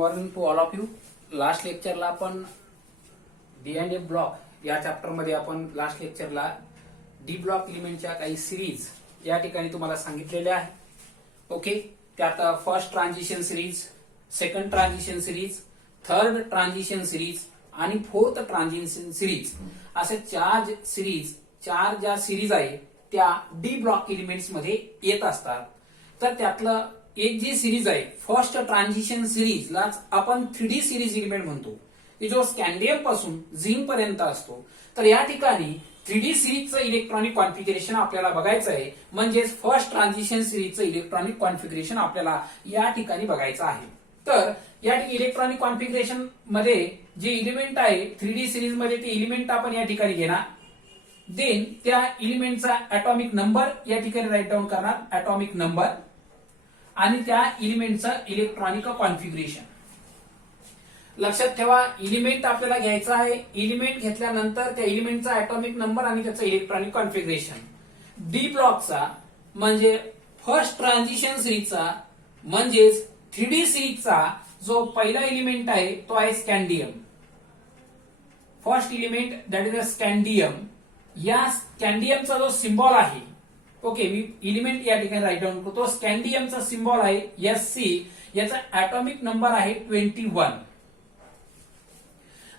Morning to all of you. Last लेक्चरला आपण D and F block या chapter मध्ये आपण लास्ट लेक्चरला डी ब्लॉक एलिमेंटच्या काही सिरीज या ठिकाणी तुम्हाला सांगितलेल्या आहे. ओके, त्यात first transition series, second transition series, third transition series आणि फोर्थ ट्रान्झिशन सिरीज असे चार ज्या सिरीज आहे त्या डी ब्लॉक एलिमेंट्स मध्ये येत असतात. तर त्यातलं एक जी सिरीज आहे फर्स्ट ट्रान्झिशन सिरीजलाच आपण 3D सिरीज एलिमेंट म्हणतो, की जो स्कॅन्डियम पासून झिंक पर्यंत असतो. तर या ठिकाणी 3D सिरीजचं इलेक्ट्रॉनिक कॉन्फिगरेशन आपल्याला बघायचं आहे, म्हणजेच फर्स्ट ट्रान्झिशन सिरीजचं इलेक्ट्रॉनिक कॉन्फिगरेशन आपल्याला या ठिकाणी बघायचं आहे. तर या ठिकाणी इलेक्ट्रॉनिक कॉन्फिगरेशन मध्ये जे एलिमेंट आहे 3D सिरीज मध्ये ते एलिमेंट आपण या ठिकाणी घेणार. देन त्या एलिमेंटचा ऍटॉमिक नंबर या ठिकाणी राईट डाऊन करणार, ऍटॉमिक नंबर, आणि त्या एलिमेंटचं इलेक्ट्रॉनिक कॉन्फिगरेशन. लक्षात ठेवा, एलिमेंट आपल्याला घ्यायचा आहे. एलिमेंट घेतल्यानंतर त्या एलिमेंटचा ऍटॉमिक नंबर आणि त्याचं इलेक्ट्रॉनिक कॉन्फिगरेशन. डी ब्लॉकचा म्हणजे फर्स्ट ट्रान्झिशन सिरीजचा म्हणजेच 3D सिरीजचा जो पहिला एलिमेंट आहे तो आहे scandium. First element that is a scandium. या स्कॅन्डियमचा जो सिम्बॉल आहे, ओके, मी एलिमेंट या ठिकाणी राईट डाऊन करतो. स्कॅन्डियमचा सिम्बॉल आहे Sc, याचा ऍटॉमिक नंबर आहे 21.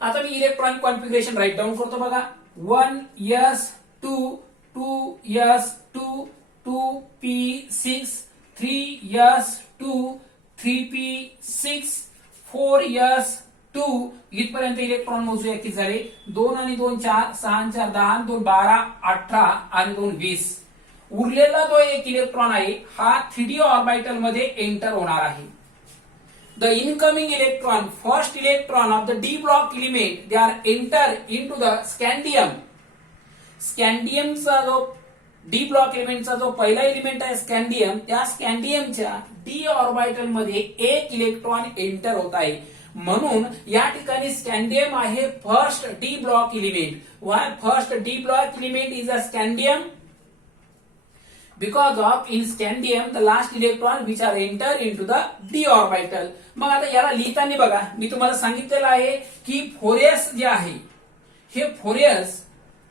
आता मी इलेक्ट्रॉनिक कॉन्फिगरेशन राईट डाऊन करतो बघा. 1s2 2s2 2p6 3s2 3p6 4s2 इथपर्यंत इलेक्ट्रॉन मोजूया किती झाले. 2 आणि 2 4, 6 आणि 4 10, 2 12 18 आणि 2 20. उरलेला जो एक इलेक्ट्रॉन आहे हा 3D ऑर्बिटल मध्ये एंटर होणार आहे. The incoming electron, first electron of the D block element, they are enter into the scandium. स्कॅन्डियमचा जो डी ब्लॉक एलिमेंटचा जो पहिला एलिमेंट आहे स्कॅन्डियम, त्या स्कॅन्डियमच्या डी ऑर्बिटल मध्ये एक इलेक्ट्रॉन एंटर होत आहे. म्हणून या ठिकाणी स्कॅन्डियम आहे first D block element. Why first D block element is a scandium? Because of in scandium the last electron which are enter into the d orbital. मग आता याला लिहिताना बघा, मी तुम्हाला सांगितलेलं आहे की 4s जे आहे हे 4s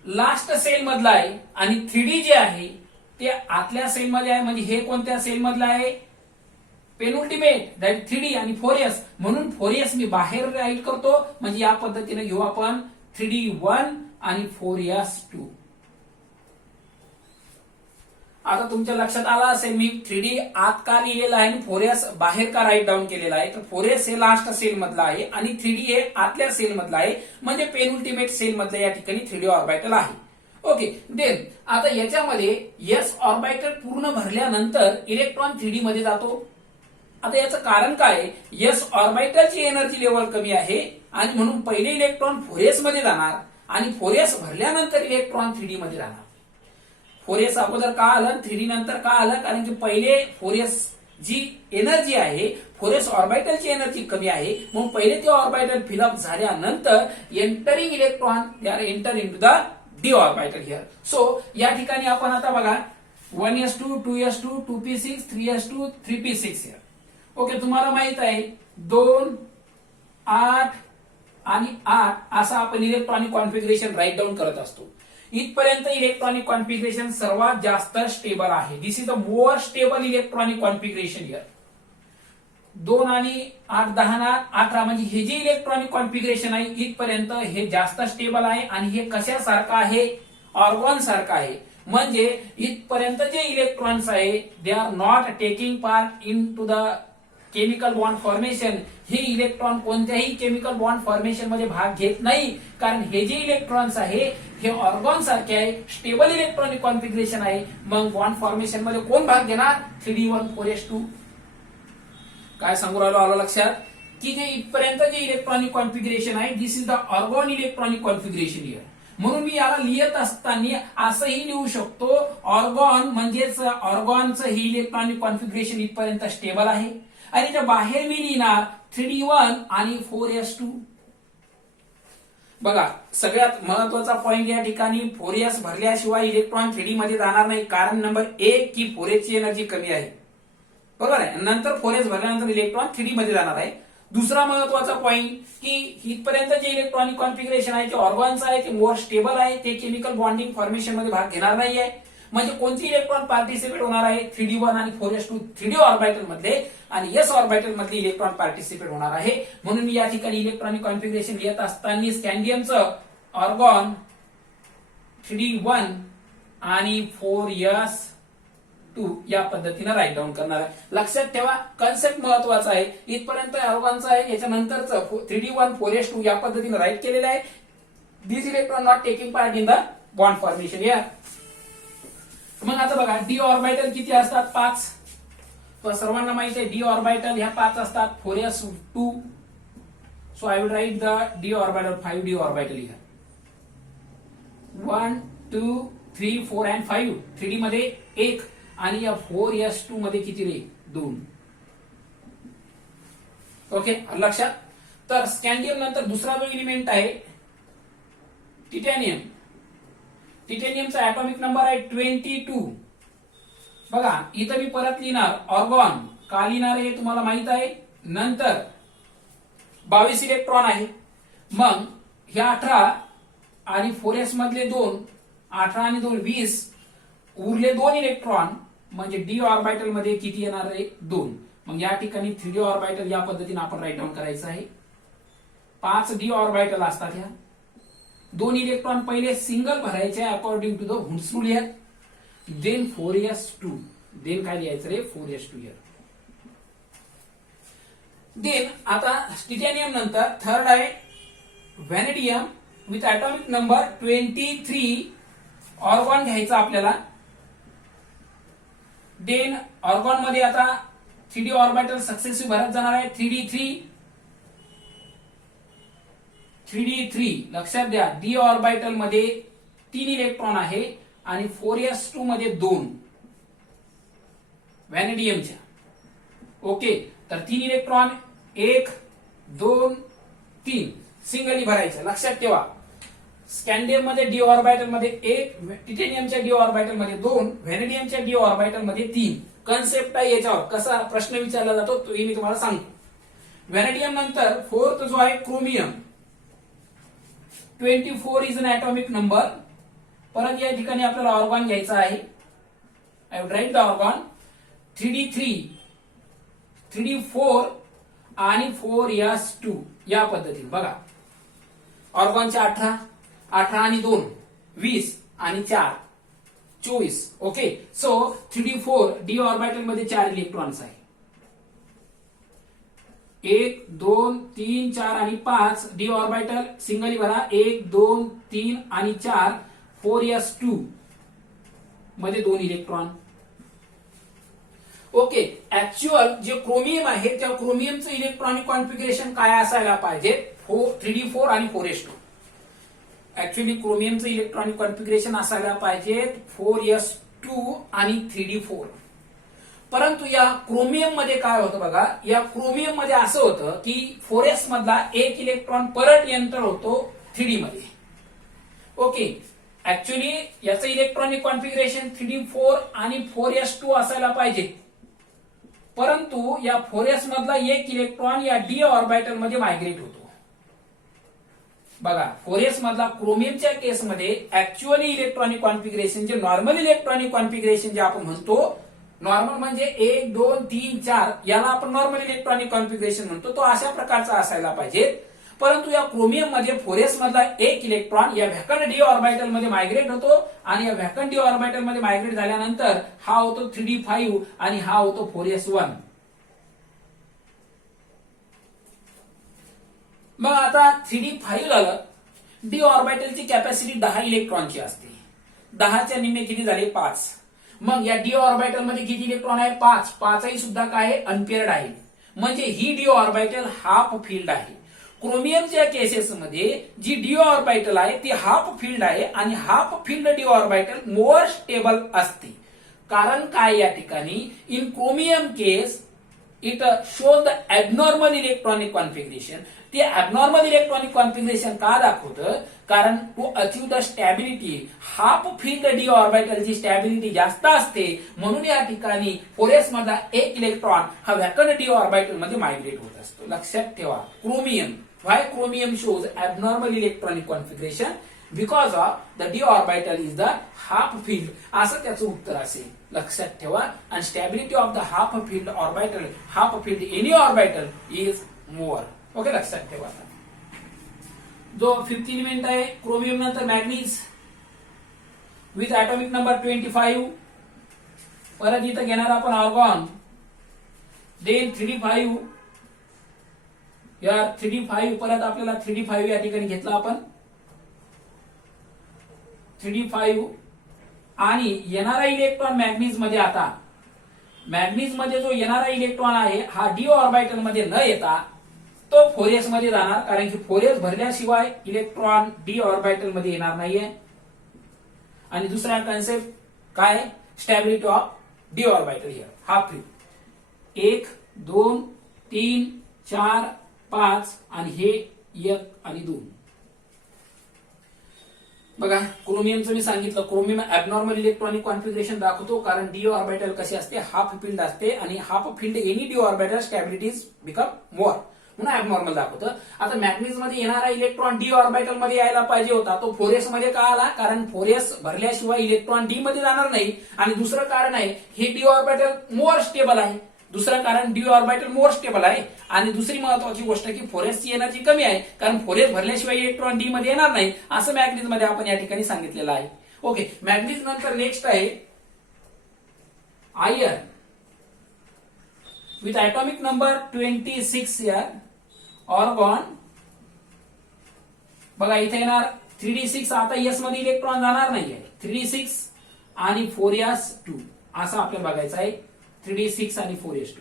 लास्ट सेल मधला आहे आणि 3D जे आहे ते आतल्या सेल मध्ये आहे. म्हणजे हे कोणत्या सेल मधला आहे? पेनल्टिमेट, दॅट 3D आणि 4s. म्हणून 4s मी बाहेर राईट करतो. म्हणजे या पद्धतीने घेऊ आपण 3D1 आणि 4s2. आता तुमच्या लक्षात आला असेल मी 3D आत का लिहिलेला आहे आणि 4s बाहेर का राईट डाऊन केलेला आहे. तर 4s हे लास्ट सेल मधला आहे आणि 3D हे आतल्या सेल मधला आहे. म्हणजे पेनल्टिमेट सेल मधल्या या ठिकाणी 3D ऑर्बिटल आहे. ओके, देन आता याच्यामध्ये s ऑर्बिटल पूर्ण भरल्यानंतर इलेक्ट्रॉन 3D मध्ये जातो. आता याचं कारण काय? s ऑर्बिटलची एनर्जी लेवल कमी आहे आणि म्हणून पहिले इलेक्ट्रॉन 4s मध्ये जाणार आणि 4s भरल्यानंतर इलेक्ट्रॉन 3D मध्ये जाणार. 4s अगोदर का आलं, 3D नंतर का आलं? कारण की पहिले 4s जी एनर्जी आहे 4s ऑर्बिटलची एनर्जी कमी आहे. म्हणून पहिले ते ऑर्बिटल फिलअप झाल्यानंतर entering electron they are enter into the D orbital here. So या ठिकाणी आपण आता बघा 1s2 2s2 2p6 3s2 3p6 here. Okay, तुम्हाला माहित आहे 2 8 आणि 8 असं आपण इलेक्ट्रॉनिक कॉन्फिगरेशन राईट डाऊन करत असतो. इथपर्यंत इलेक्ट्रॉनिक कॉन्फिगरेशन सर्वात जास्त स्टेबल आहे. This is the more stable electronic configuration here. 2 आणि 8 10 18 म्हणजे हे जे इलेक्ट्रॉनिक कॉन्फिगरेशन आहे इथपर्यंत हे जास्त स्टेबल आहे. आणि हे कशासारखं आहे? ऑर्गॉन सारखं आहे. म्हणजे इथपर्यंत जे इलेक्ट्रॉन्स आहे they are not taking part in to the chemical bond formation. हे इलेक्ट्रॉन कोणत्याही केमिकल बॉन्ड फॉर्मेशन मध्ये भाग घेत नाही. कारण हे जे इलेक्ट्रॉन्स आहे हे ऑर्गॉन सारखे आहे, स्टेबल इलेक्ट्रॉनिक कॉन्फिगरेशन आहे. मग बॉन्ड फॉर्मेशन मध्ये कोण भाग घेणार? 3D1 4s2. काय सांगू राहिलो आलो लक्षात? की जे इथपर्यंत जे इलेक्ट्रॉनिक कॉन्फिगरेशन आहे this is the argon electronic configuration here. म्हणून मी याला लिहित असताना असंही लिहू शकतो, ऑर्गॉन म्हणजेच ऑर्गॉनचं ही इलेक्ट्रॉनिक कॉन्फिगरेशन इथपर्यंत स्टेबल आहे. आणि त्याच्या बाहेर मी लिहिणार 3D1 आणि 4s2. बघा, सगळ्यात महत्वाचा पॉइंट या ठिकाणी 4s भरल्याशिवाय इलेक्ट्रॉन 3D मध्ये जाणार नाही. कारण नंबर 1 की 4s ची एनर्जी कमी आहे. बरोबर आहे. नंतर 4s भरल्यानंतर इलेक्ट्रॉन 3D मध्ये जाणार आहे. दुसरा महत्वाचा पॉइंट की इथपर्यंत जे इलेक्ट्रॉनिक कॉन्फिगरेशन आहे ते ऑर्गॉनचं आहे, ते मोर स्टेबल आहे, ते केमिकल बॉन्डिंग फॉर्मेशन मध्ये भाग घेणार नाही आहे. म्हणजे कोणती इलेक्ट्रॉन पार्टिसिपेट होणार आहे 3d1 आणि 4s2 3d ऑर्बिटल मधले आणि s ऑर्बिटल मधले इलेक्ट्रॉन पार्टिसिपेट होणार आहे. म्हणून मी या ठिकाणी इलेक्ट्रॉनिक कॉन्फिगरेशन लिहित असताना स्कॅन्डियमचं ऑर्गॉन 3d1 आणि 4s2 या पद्धतीने राईट डाऊन करणार आहे. लक्षात ठेवा कन्सेप्ट महत्वाचा आहे. इथपर्यंत ऑर्गॉनचं आहे, याच्यानंतरचं 3d1 4s2 या पद्धतीने राईट केलेलं आहे. This electron not taking part in the bond formation. या मग आता बघा डी ऑर्बिटल किती असतात 5. तर सर्वांना माहिती आहे डी ऑर्बिटल ह्या 5 असतात 4s2. So I will write the D orbital 5d orbital here. 1 2 3 4 and 5. 3d मध्ये 1 आणि या 4s2 मध्ये किती रे 2. ओके लक्षात. तर स्कॅन्डियम नंतर दुसरा जो एलिमेंट आहे टिटॅनियम. टिटॅनियमचा ऍटॉमिक नंबर आहे 22. बघा इथं मी परत लिहिणार ऑर्गॉन. का लिहिणार हे तुम्हाला माहित आहे. नंतर 22 इलेक्ट्रॉन आहे. मग ह्या 18 आणि 4s मधले 2, 18 आणि 2 20, उरले 2 इलेक्ट्रॉन म्हणजे डी ऑर्बिटल मध्ये किती येणार आहे 2. मग या ठिकाणी 3d ऑर्बिटल या पद्धतीने आपण राईट डाऊन करायचं आहे. 5 डी ऑर्बिटल असतात ह्या. 2 इलेक्ट्रॉन पहिले सिंगल भरायचे according to the Hund's rule here. Then 4s2. Then काय लिहायचं रे 4s2 हियर. देन आता टिटॅनियम नंतर थर्ड आहे vanadium with atomic number 23. Argon घ्यायचा आपल्याला. देन ऑर्गॉन मध्ये आता 3d ऑर्बिटल सक्सेसिव्ह भरत जाणार आहे. 3d3 लक्षात द्या. डी ऑर्बिटल मध्ये 3 इलेक्ट्रॉन आहे आणि 4s2 मध्ये 2 व्हॅनेडियमच्या. ओके तर 3 इलेक्ट्रॉन 1 2 3 सिंगली भरायचं. लक्षात ठेवा स्कॅन्डियम मध्ये डी ऑर्बिटल मध्ये 1, टिटॅनियमच्या डी ऑर्बिटल मध्ये 2, व्हॅनेडियमच्या डी ऑर्बिटल मध्ये 3. कन्सेप्ट आहे याच्यावर कसा प्रश्न विचारला जातो तो मी तुम्हाला सांगतो. व्हॅनेडियम नंतर फोर्थ जो आहे chromium. 24 is an atomic number. परत या ठिकाणी आपल्याला ऑर्गॉन घ्यायचा आहे. I would write the argon 3d3 3d4 आणि 4s2 या पद्धतीने. बघा ऑर्गॉनचे 18 आणि 2 20 आणि 4 24. Okay so 3d4 D orbital मध्ये 4 इलेक्ट्रॉन्स आहे. 1 2 3 4 आणि 5 डी ऑर्बिटल सिंगली भरा. 1 2 3 आणि 4 4s2 मध्ये 2 इलेक्ट्रॉन. ओके ऍक्च्युअल जे क्रोमियम आहे त्या क्रोमियमचं इलेक्ट्रॉनिक कॉन्फिगरेशन काय असायला पाहिजे 3d4 आणि 4s2. ऍक्च्युअली क्रोमियमचं इलेक्ट्रॉनिक कॉन्फिगरेशन असायला पाहिजे 4s2 आणि 3d4. परंतु या क्रोमियम मध्ये काय होतं बघा. या क्रोमियम मध्ये असं होतं की 4s मधला 1 इलेक्ट्रॉन परत एंटर होतो 3d मध्ये. ओके ऍक्च्युअली याचं इलेक्ट्रॉनिक कॉन्फिगरेशन 3d4 आणि 4s2 असायला पाहिजे. परंतु या 4s मधला 1 इलेक्ट्रॉन या डी ऑर्बिटल मध्ये मायग्रेट होतो. बघा 4s मधला क्रोमियमच्या केसमध्ये ऍक्च्युअली इलेक्ट्रॉनिक कॉन्फिगरेशन जे नॉर्मल इलेक्ट्रॉनिक कॉन्फिगरेशन जे आपण म्हणतो. नॉर्मल म्हणजे 1 2 3 4 याला आपण नॉर्मल इलेक्ट्रॉनिक कॉन्फिगरेशन म्हणतो. तो अशा प्रकारचा असायला पाहिजे. परंतु या क्रोमियम मध्ये 4s मधला 1 इलेक्ट्रॉन या व्हॅकंट डी ऑर्बिटल मध्ये मायग्रेट होतो आणि या व्हॅकंट डी ऑर्बिटल मध्ये मायग्रेट झाल्यानंतर हा होतो 3d5 आणि हा होतो 4s1. मग आता 3d5 झालं. डी ऑर्बिटलची कॅपॅसिटी 10 इलेक्ट्रॉनची असते. 10च्या निम्मे किती झाले 5. मग या डी ऑर्बिटल मध्ये किती इलेक्ट्रॉन आहे 5. 5ही सुद्धा काय आहे अनपेअर्ड आहे. म्हणजे ही डी ऑर्बिटल हाफ फिल्ड आहे. क्रोमियमच्या केसेसमध्ये जी डी ऑर्बिटल आहे ती हाफ फिल्ड आहे आणि half filled D orbital more stable असते. कारण काय या ठिकाणी in chromium case it shows the abnormal electronic configuration. ते ॲबनॉर्मल इलेक्ट्रॉनिक कॉन्फिगरेशन का दाखवतं? कारण to achieve the stability, half filled D ऑर्बिटलची स्टॅबिलिटी जास्त असते, म्हणून या ठिकाणी 4s मधला एक इलेक्ट्रॉन हा व्हॅकंट डी ऑर्बिटल मध्ये मायग्रेट होत असतो. लक्षात ठेवा. Chromium, why chromium shows abnormal electronic configuration? Because of the D orbital is the half filled, असं त्याचं उत्तर असेल. लक्षात ठेवा. आणि stability of the half filled orbital, half filled any orbital is more. Okay, लक्षात ठेवा. जो 5th एलिमेंट आहे क्रोमियम नंतर मॅग्नीज विथ ॲटॉमिक नंबर 25. परत इथं घेणार आपण ऑर्गॉन. देन 3d5, या 3d5 परत आपल्याला 3d5 या ठिकाणी घेतला आपण 3d5. आणि येणारा इलेक्ट्रॉन मॅग्नीज मध्ये, आता मॅग्नीज मध्ये जो येणारा इलेक्ट्रॉन आहे हा डी ऑर्बिटल मध्ये न येता तो 4s मध्ये जाणार, कारण की 4s भरल्याशिवाय इलेक्ट्रॉन डी ऑर्बिटल मध्ये येणार नाहीये. आणि दुसरा कन्सेप्ट काय? Stability of D orbital here, half filled. 1 2 3 4 5 आणि हे 1 आणि 2. बघा, क्रोमियमचं मी सांगितलं, क्रोमियम ॲबनॉर्मल इलेक्ट्रॉनिक कॉन्फिगरेशन दाखवतो, कारण डी ऑर्बिटल कशी असते? हाफ फिल्ड असते, आणि half filled any D orbital stabilities become more, म्हणून ॲबनॉर्मल दाखवतं. आता मॅग्नीज मध्ये येणारा इलेक्ट्रॉन डी ऑर्बिटल मध्ये यायला पाहिजे होता, तो 4s मध्ये का आला? कारण 4s भरल्याशिवाय इलेक्ट्रॉन डी मध्ये जाणार नाही. आणि दुसरं कारण आहे, हे डी ऑर्बिटल मोर स्टेबल आहे. दुसरं कारण, डी ऑर्बिटल मोर स्टेबल आहे. आणि दुसरी महत्वाची गोष्ट की 4s ची एनर्जी कमी आहे, कारण 4s भरल्याशिवाय इलेक्ट्रॉन डी मध्ये येणार नाही, असं मॅग्नीज मध्ये आपण या ठिकाणी सांगितलेलं आहे. ओके, मॅग्नीज नंतर नेक्स्ट आहे आयर्न विथ ॲटॉमिक नंबर 26 या ऑर्गॉन. बघा इथे येणार 3d6. आता s मध्ये इलेक्ट्रॉन जाणार नाहीये. 3d6 आणि 4s2 असं आपल्याला बघायचं आहे. 3d6 आणि 4s2.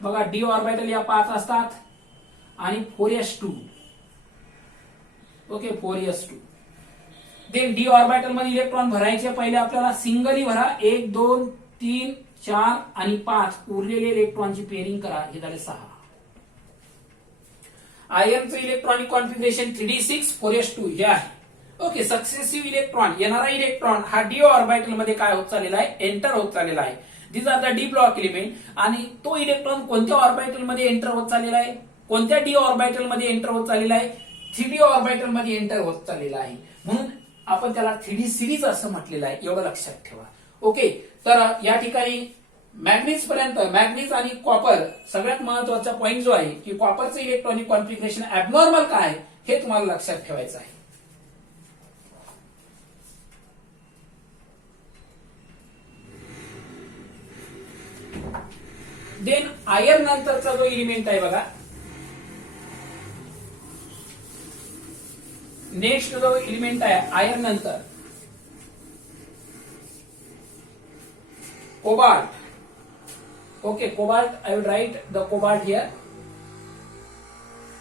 बघा, डी ऑर्बिटल या 5 असतात आणि 4s2. Okay, 4s2. Then D orbital मध्ये इलेक्ट्रॉन भरायचे पहिले आपल्याला सिंगली भरा. 1 2 3 4 आणि 5 उरलेले इलेक्ट्रॉनची पेअरिंग करा. हे झाले 6. आयर्नचं इलेक्ट्रॉनिक कॉन्फिगरेशन 3d6 4s2 हे आहे. ओके, सक्सेसिव्ह इलेक्ट्रॉन, येणारा इलेक्ट्रॉन हा डी ऑर्बिटल मध्ये काय होत चाललेला आहे? एंटर होत चाललेला आहे. These are the D block element. आणि तो इलेक्ट्रॉन कोणत्या ऑर्बिटल मध्ये एंटर होत चाललेला आहे? कोणत्या डी ऑर्बिटल मध्ये एंटर होत चाललेला आहे? 3d ऑर्बिटल मध्ये एंटर होत चाललेला आहे. म्हणून आपण त्याला 3d सिरीज असं म्हटलेलं आहे. एवढं लक्षात ठेवा. ओके, तर या ठिकाणी मॅग्नीज पर्यंत, मॅग्नीज आणि कॉपर, सगळ्यात महत्वाचा पॉईंट जो आहे की कॉपरचं इलेक्ट्रॉनिक कॉन्फिगरेशन ॲबनॉर्मल काय आहे हे तुम्हाला लक्षात ठेवायचं आहे. देन आयर्न नंतरचा जो एलिमेंट आहे बघा, नेक्स्ट जो एलिमेंट आहे आयर्न नंतर cobalt. Okay, cobalt, I will write the cobalt here.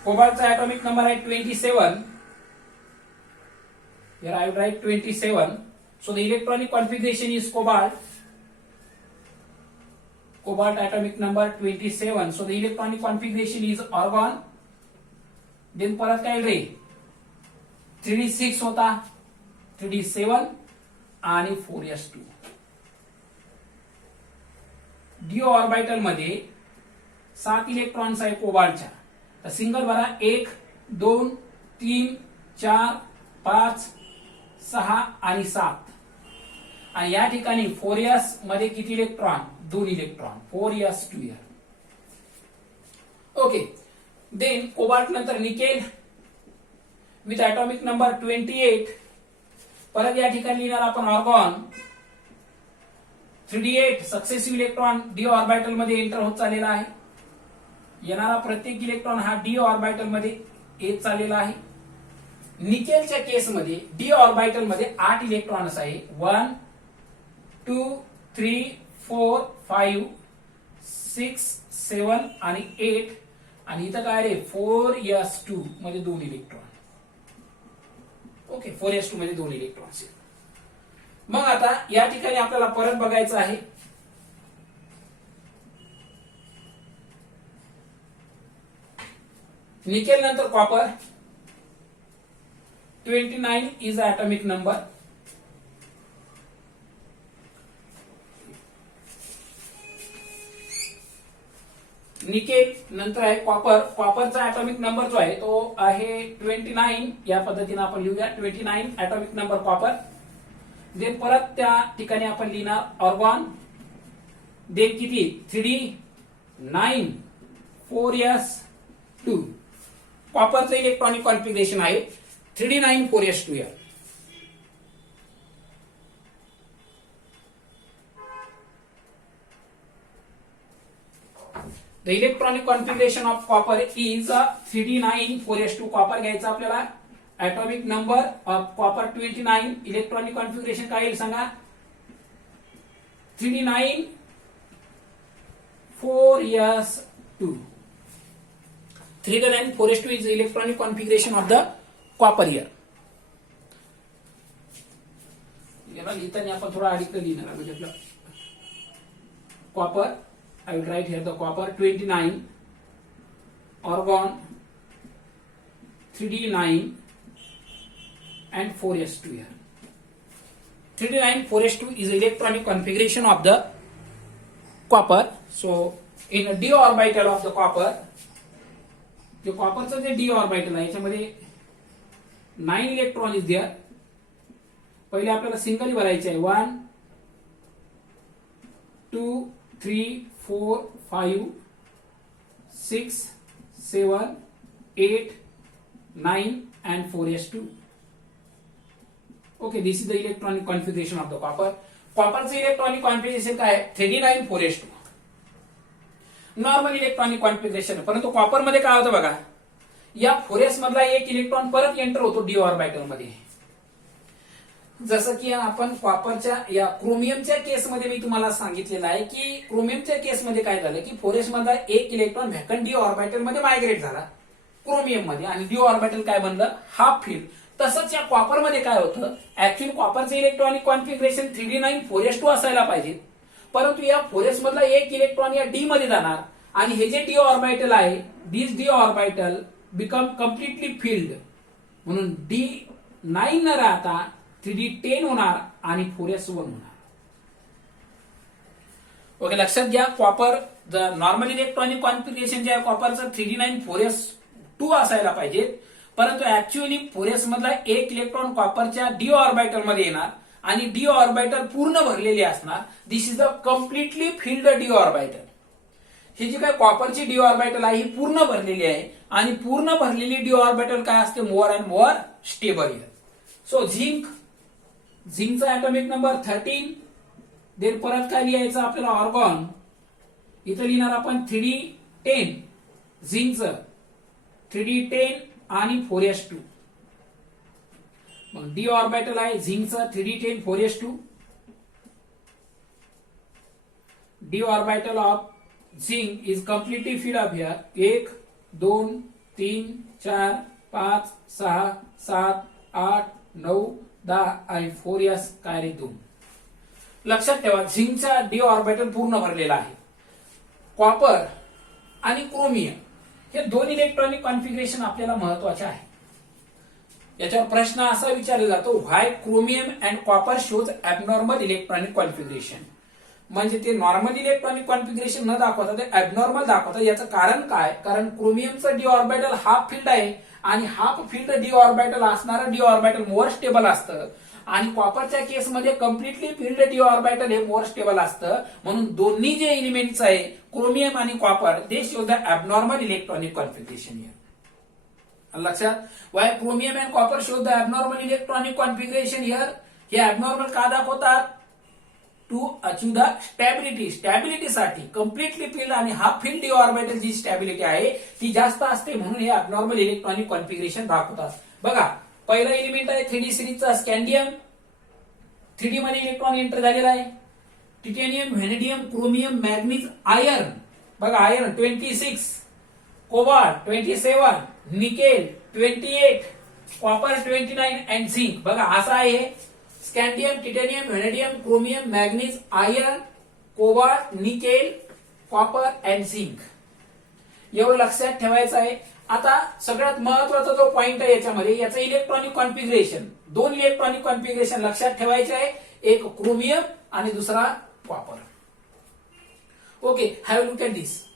कोबाल्टचा ॲटॉमिक नंबर आहे 27. Here I will write 27. So the electronic configuration is cobalt. Cobalt atomic number 27. So the electronic configuration is argon. Then परत काय रे? 3d6 होता, 3d7 आणि 4s2. D orbital मध्ये 7 electrons आहे कोबाल्टच्या. तर single भरा. 1 2 3 4 5 6 आणि 7. आणि या ठिकाणी 4s मध्ये किती electron? 2 electron, 4s2. Okay, then cobalt नंतर निकेल विथ ॲटॉमिक नंबर 28. परत या ठिकाणी लिहिणार आपण argon. 3d8 successive electron D orbital मध्ये एंटर होत चाललेला आहे. येणारा प्रत्येक इलेक्ट्रॉन हा डी ऑर्बिटल मध्ये येत चाललेला आहे. निकेलच्या केसमध्ये डी ऑर्बिटल मध्ये 8 इलेक्ट्रॉन्स आहे. 1 2 3 4 5 6 7 आणि 8. आणि इथं काय रे? 4s2 मध्ये 2 इलेक्ट्रॉन. ओके, 4s2 मध्ये 2 इलेक्ट्रॉन्स. मग आता या ठिकाणी आपल्याला परत बघायचं आहे निकेल नंतर copper 29 is atomic number. Nickel नंतर आहे कॉपर. कॉपरचा atomic नंबर जो आहे तो आहे 29. या पद्धतीने आपण लिहूया 29 atomic नंबर कॉपर. देन परत त्या ठिकाणी आपण लिहिणार ऑर्गॉन. देन किती 3d9 4s2. कॉपरचं इलेक्ट्रॉनिक कॉन्फिगरेशन आहे 3d9 4s2 या. The electronic configuration of copper is 3d9 4s2. Copper घ्यायचा आपल्याला. atomic number of copper 29. Electronic configuration काय येईल सांगा. 3d9 4s2. 3d9 4s2 is the electronic configuration of the copper here. याला लिहिताना आपण थोडा अडीकडे लिहिणार म्हणजे आपलं copper. I will write here the copper 29, argon 3d9 and 4s2 here. 3d9 4s2 is the electronic configuration of the copper. So in a d orbital of the copper, जो कॉपरचं जे d orbital आहे याच्यामध्ये 9 electron is there. पहिले आपल्याला singly भरायचे आहे 1 2 3 4 5 6 7 8 9 and 4s2. Okay, this is the electronic configuration of the copper. कॉपरचं electronic configuration काय आहे 3d9 4s2. Normal electronic configuration. परंतु कॉपर मध्ये काय होतं बघा, या 4s मधला एक इलेक्ट्रॉन परत एंटर होतो d ऑर्बिटल मध्ये. जसं की आपण कॉपरच्या या क्रोमियमच्या केसमध्ये मी तुम्हाला सांगितलेलं आहे की क्रोमियमच्या केसमध्ये काय झालं की 4s मधला एक इलेक्ट्रॉन व्हॅकंट डी ऑर्बिटल मध्ये मायग्रेट झाला क्रोमियम मध्ये आणि डी ऑर्बिटल काय बनलं हाफ फिल्ड. तसंच या कॉपर मध्ये काय होतं, actually कॉपरचं electronic configuration 3d9 4s2 असायला पाहिजे. परंतु या 4s मधला एक इलेक्ट्रॉन या डी मध्ये जाणार आणि हे जे डी ऑर्बिटल आहे this D orbital become completely filled. म्हणून d9 न राहता 3d10 होणार आणि 4s1 होणार. ओके, लक्षात घ्या. कॉपर नॉर्मल इलेक्ट्रॉनिक कॉन्फिगरेशन जे आहे कॉपरचं 3d9 4s2 असायला पाहिजे. परंतु ऍक्च्युअली 4s मधला एक इलेक्ट्रॉन कॉपरच्या डी ऑर्बिटल मध्ये येणार आणि डी ऑर्बिटल पूर्ण भरलेली असणार. This is the completely filled D orbital. ही जी काय कॉपरची डी ऑर्बिटल आहे ही पूर्ण भरलेली आहे आणि पूर्ण भरलेली डी ऑर्बिटल काय असते more and more stable. So झिंकचा ऍटॉमिक नंबर 13. देन परत काय लिहायचं आपल्याला ऑर्गॉन. इथं लिहिणार आपण 3d10 झिंकचं 3d10 आणि 4s2. मग डी ऑर्बिटल आहे झिंकचं 3d10 4s2. D orbital of zinc is completely filled up here. 1 2 3 4 5 6 7 8 9 10 आणि 4s काय रे 2. लक्षात ठेवा झिंकचा डी ऑर्बिटल पूर्ण भरलेला आहे. कॉपर आणि क्रोमियम हे दोन इलेक्ट्रॉनिक कॉन्फिगरेशन आपल्याला महत्वाचे आहे. याच्यावर प्रश्न असा विचारला जातो why chromium and copper shows abnormal electronic configuration. म्हणजे ते नॉर्मल इलेक्ट्रॉनिक कॉन्फिगरेशन न दाखवता ते ऍबनॉर्मल दाखवतात. याचं कारण काय, कारण क्रोमियमचं डी ऑर्बिटल हाफ फिल्ड आहे आणि हाफ फिल्ड डी ऑर्बिटल असणारं डी ऑर्बिटल मोर स्टेबल असतं आणि कॉपरच्या केसमध्ये कम्प्लिटली फिल्ड डी ऑर्बिटल हे मोर स्टेबल असतं. म्हणून दोन्ही जे एलिमेंट्स आहे क्रोमियम आणि copper they show the abnormal electronic configuration here. लक्षात, why chromium and copper show the abnormal electronic configuration here. हे ऍबनॉर्मल का दाखवतात, टू अचीव द स्टॅबिलिटी. स्टॅबिलिटीसाठी कम्प्लिटली फिल्ड आणि हाफ फिल्ड डी ऑर्बिटल जी stability आहे ती जास्त असते म्हणून हे ऍबनॉर्मल इलेक्ट्रॉनिक कॉन्फिगरेशन दाखवतात. बघा पहिला एलिमेंट आहे 3d सिरीजचा स्कॅन्डियम. 3d मध्ये इलेक्ट्रॉन एंटर झालेला आहे. Titanium, vanadium, chromium, manganese, iron. बघा iron 26, cobalt 27, nickel 28, copper 29 and zinc. बघा असा आहे scandium, titanium, vanadium, chromium, manganese, iron, cobalt, nickel, copper and zinc. एवढं लक्षात ठेवायचं आहे. आता सगळ्यात महत्वाचा जो पॉइंट आहे याच्यामध्ये, याचं इलेक्ट्रॉनिक कॉन्फिगरेशन, 2 इलेक्ट्रॉनिक कॉन्फिगरेशन लक्षात ठेवायचे आहे, एक क्रोमियम आणि दुसरा copper. Okay, have look at this.